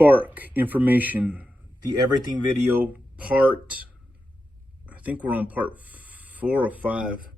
Spark information, the everything video part, I think we're on part 4 or 5,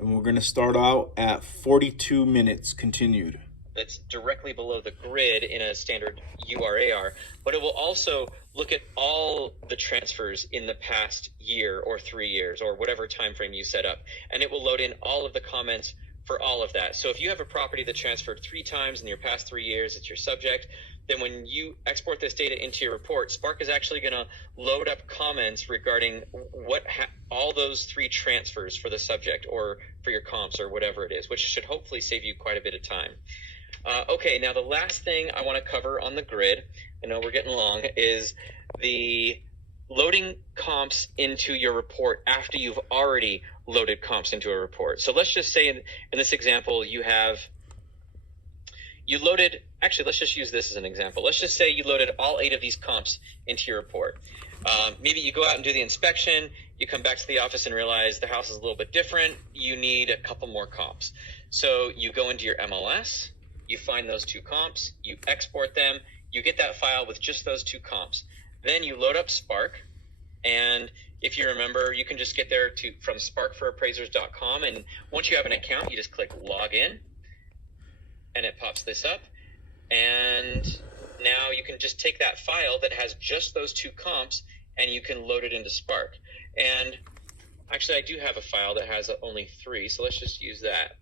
and we're going to start out at 42 minutes continued. That's directly below the grid in a standard URAR, but it will also look at all the transfers in the past year or 3 years or whatever time frame you set up, and it will load in all of the comments for all of that. So if you have a property that transferred 3 times in your past 3 years, it's your subject, then when you export this data into your report, Spark is actually going to load up comments regarding all those 3 transfers for the subject or for your comps or whatever it is, which should hopefully save you quite a bit of time. Okay, now the last thing I want to cover on the grid, I know we're getting long, is the loading comps into your report after you've already loaded comps into a report. So let's just say in this example let's just use this as an example. Let's just say you loaded all 8 of these comps into your report. Maybe you go out and do the inspection, you come back to the office and realize the house is a little bit different, you need a couple more comps. So you go into your MLS, you find those 2 comps, you export them, you get that file with just those 2 comps. Then you load up Spark, and if you remember, you can just get there from sparkforappraisers.com, and once you have an account, you just click login, and it pops this up, and now you can just take that file that has just those 2 comps, and you can load it into Spark. And actually, I do have a file that has only 3, so let's just use that.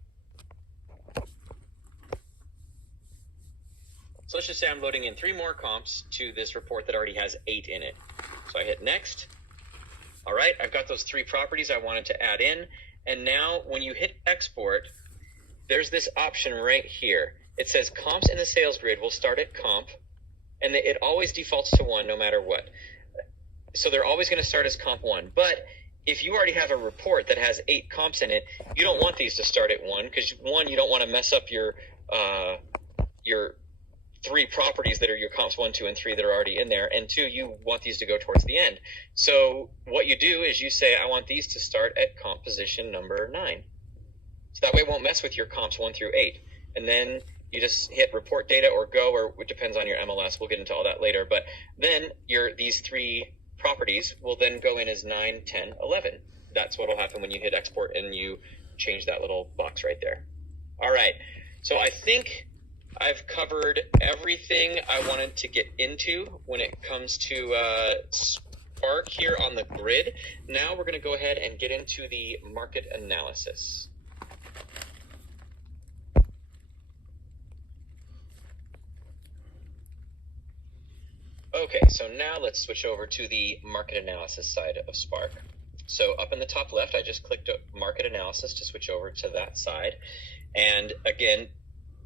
So let's just say I'm loading in 3 more comps to this report that already has 8 in it. So I hit next. All right, I've got those 3 properties I wanted to add in. And now when you hit export, there's this option right here. It says comps in the sales grid will start at comp, and it always defaults to 1 no matter what. So they're always going to start as comp 1. But if you already have a report that has 8 comps in it, you don't want these to start at 1 because 1, you don't want to mess up your 3 properties that are your comps 1, 2, and 3 that are already in there, and 2, you want these to go towards the end. So what you do is you say, I want these to start at comp position number 9. So that way it won't mess with your comps 1 through 8. And then you just hit report data or go, or it depends on your MLS. We'll get into all that later. But then these 3 properties will then go in as 9, 10, 11. That's what will happen when you hit export and you change that little box right there. All right. So I think I've covered everything I wanted to get into when it comes to Spark here on the grid. Now we're going to go ahead and get into the market analysis. Okay, so now let's switch over to the market analysis side of Spark. So up in the top left, I just clicked market analysis to switch over to that side. And again,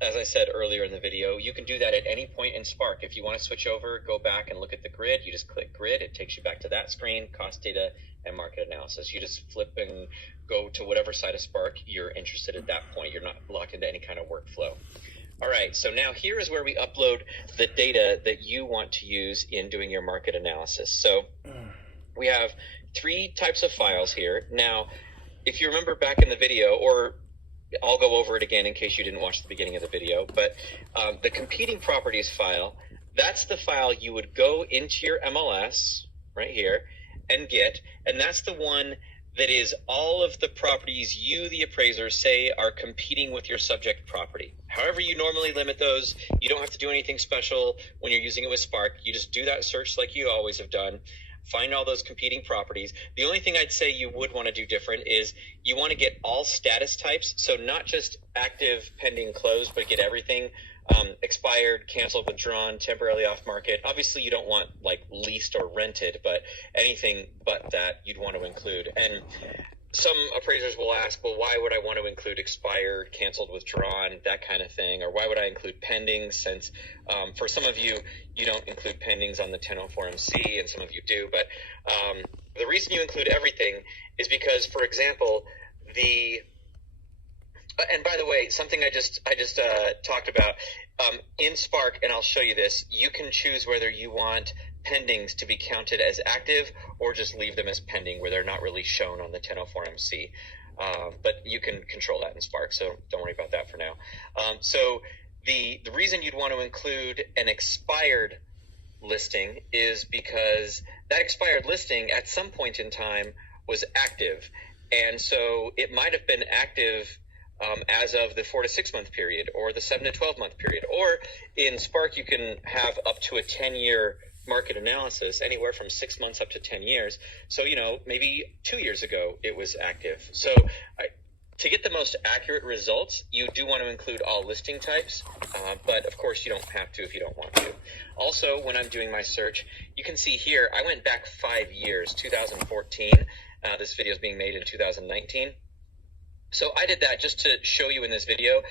as I said earlier in the video, you can do that at any point in Spark. If you want to switch over, go back and look at the grid, you just click grid. It takes you back to that screen, cost data, and market analysis. You just flip and go to whatever side of Spark you're interested at that point. You're not locked into any kind of workflow. All right, so now here is where we upload the data that you want to use in doing your market analysis. So we have 3 types of files here. Now, if you remember back in the video, or I'll go over it again in case you didn't watch the beginning of the video, but the competing properties file, that's the file you would go into your MLS right here and get, and that's the one that is all of the properties you, the appraiser, say are competing with your subject property. However you normally limit those, you don't have to do anything special when you're using it with Spark. You just do that search like you always have done. Find all those competing properties. The only thing I'd say you would want to do different is you want to get all status types. So not just active, pending, closed, but get everything. Expired, canceled, withdrawn, temporarily off market. Obviously you don't want like leased or rented, but anything but that you'd want to include. And some appraisers will ask, well, why would I want to include expired, canceled, withdrawn, that kind of thing? Or why would I include pendings? Since for some of you, you don't include pendings on the 1004MC, and some of you do. But the reason you include everything is because, for example, and by the way, something I just talked about in Spark, and I'll show you this, you can choose whether you want pendings to be counted as active or just leave them as pending where they're not really shown on the 1004MC. But you can control that in Spark, so don't worry about that for now. So the reason you'd want to include an expired listing is because that expired listing at some point in time was active. And so it might have been active as of the 4 to 6 month period or the 7 to 12 month period. Or in Spark, you can have up to a 10-year market analysis, anywhere from 6 months up to 10 years. So, maybe 2 years ago it was active. So to get the most accurate results, you do want to include all listing types, but of course you don't have to if you don't want to. Also, when I'm doing my search, you can see here, I went back 5 years, 2014. This video is being made in 2019. So I did that just to show you in this video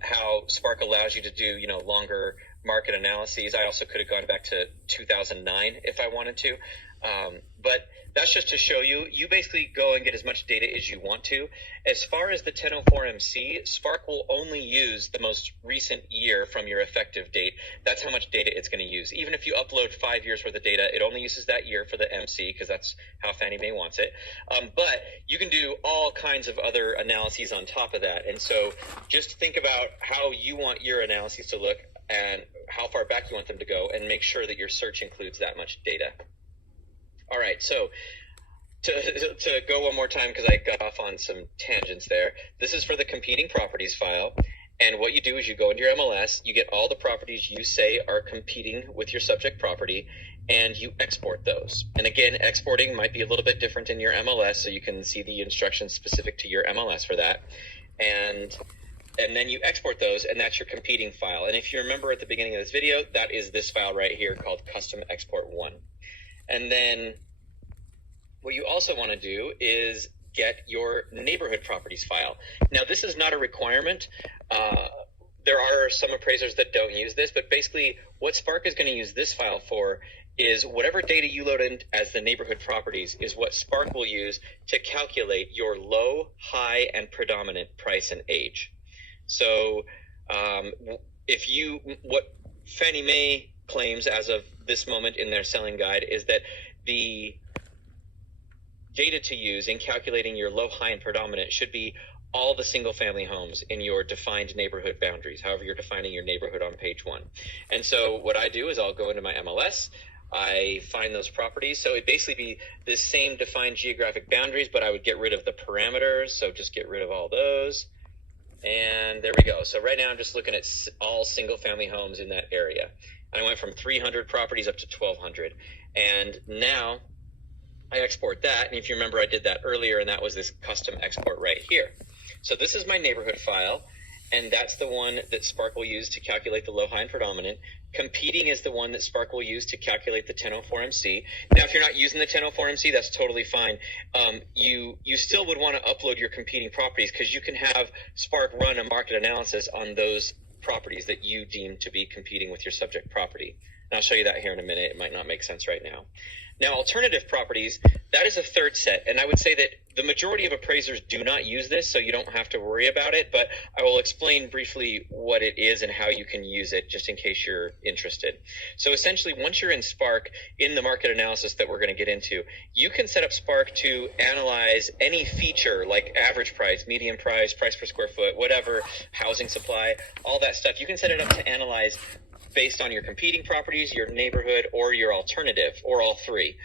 how Spark allows you to do, longer market analyses. I also could have gone back to 2009 if I wanted to. But that's just to show you, you basically go and get as much data as you want to. As far as the 1004MC, Spark will only use the most recent year from your effective date. That's how much data it's going to use. Even if you upload 5 years worth of data, it only uses that year for the MC because that's how Fannie Mae wants it. But you can do all kinds of other analyses on top of that. And so just think about how you want your analyses to look and how far back you want them to go, and make sure that your search includes that much data. All right, so to go one more time, because I got off on some tangents there, this is for the competing properties file. And what you do is you go into your MLS, you get all the properties you say are competing with your subject property, and you export those. And again, exporting might be a little bit different in your MLS, so you can see the instructions specific to your MLS for that. And then you export those, and that's your competing file. And if you remember at the beginning of this video, that is this file right here called Custom Export 1. And then what you also want to do is get your neighborhood properties file. Now, this is not a requirement. There are some appraisers that don't use this, but basically what Spark is going to use this file for is whatever data you load in as the neighborhood properties is what Spark will use to calculate your low, high, and predominant price and age. So what Fannie Mae claims as of this moment in their selling guide is that the data to use in calculating your low, high, and predominant should be all the single family homes in your defined neighborhood boundaries, however you're defining your neighborhood on page 1. And so what I do is I'll go into my MLS, I find those properties. So it'd basically be the same defined geographic boundaries, but I would get rid of the parameters. So just get rid of all those. And there we go. So right now I'm just looking at all single family homes in that area. And I went from 300 properties up to 1,200. And now I export that. And if you remember, I did that earlier, and that was this custom export right here. So this is my neighborhood file, and that's the one that Spark will use to calculate the low, high, and predominant. Competing is the one that Spark will use to calculate the 1004MC. Now, if you're not using the 1004MC, that's totally fine. You still would want to upload your competing properties, because you can have Spark run a market analysis on those properties that you deem to be competing with your subject property. And I'll show you that here in a minute. It might not make sense right now. Now, alternative properties, that is a third set. And I would say that the majority of appraisers do not use this, so you don't have to worry about it. But I will explain briefly what it is and how you can use it, just in case you're interested. So essentially, once you're in Spark, in the market analysis that we're going to get into, you can set up Spark to analyze any feature like average price, median price, price per square foot, whatever, housing supply, all that stuff. You can set it up to analyze based on your competing properties, your neighborhood, or your alternative, or all three.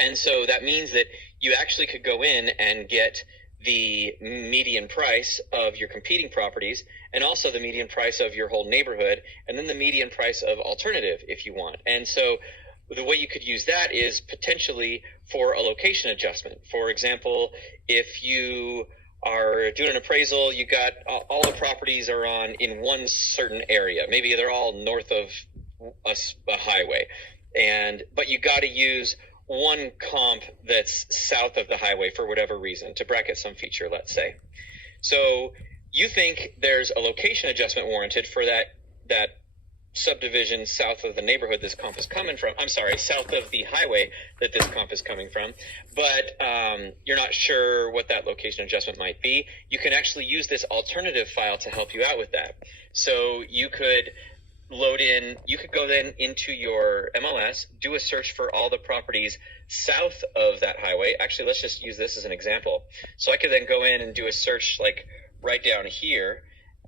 And so that means that you actually could go in and get the median price of your competing properties, and also the median price of your whole neighborhood, and then the median price of alternative if you want. And so the way you could use that is potentially for a location adjustment. For example, if you are doing an appraisal, you got all the properties are in one certain area. Maybe they're all north of a highway, but you got to use one comp that's south of the highway for whatever reason to bracket some feature, let's say. So you think there's a location adjustment warranted for that subdivision south of the neighborhood this comp is coming from. I'm sorry, south of the highway that this comp is coming from, but you're not sure what that location adjustment might be. You can actually use this alternative file to help you out with that. So you could go then into your MLS, do a search for all the properties south of that highway. Actually, let's just use this as an example. So I could then go in and do a search like right down here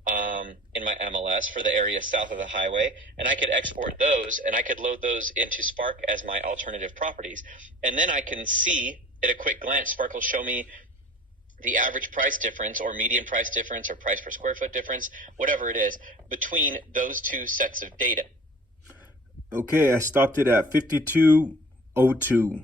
in my MLS for the area south of the highway, and I could export those, and I could load those into Spark as my alternative properties. And then I can see at a quick glance, Spark will show me the average price difference or median price difference or price per square foot difference, whatever it is, between those two sets of data. Okay, I stopped it at 5202.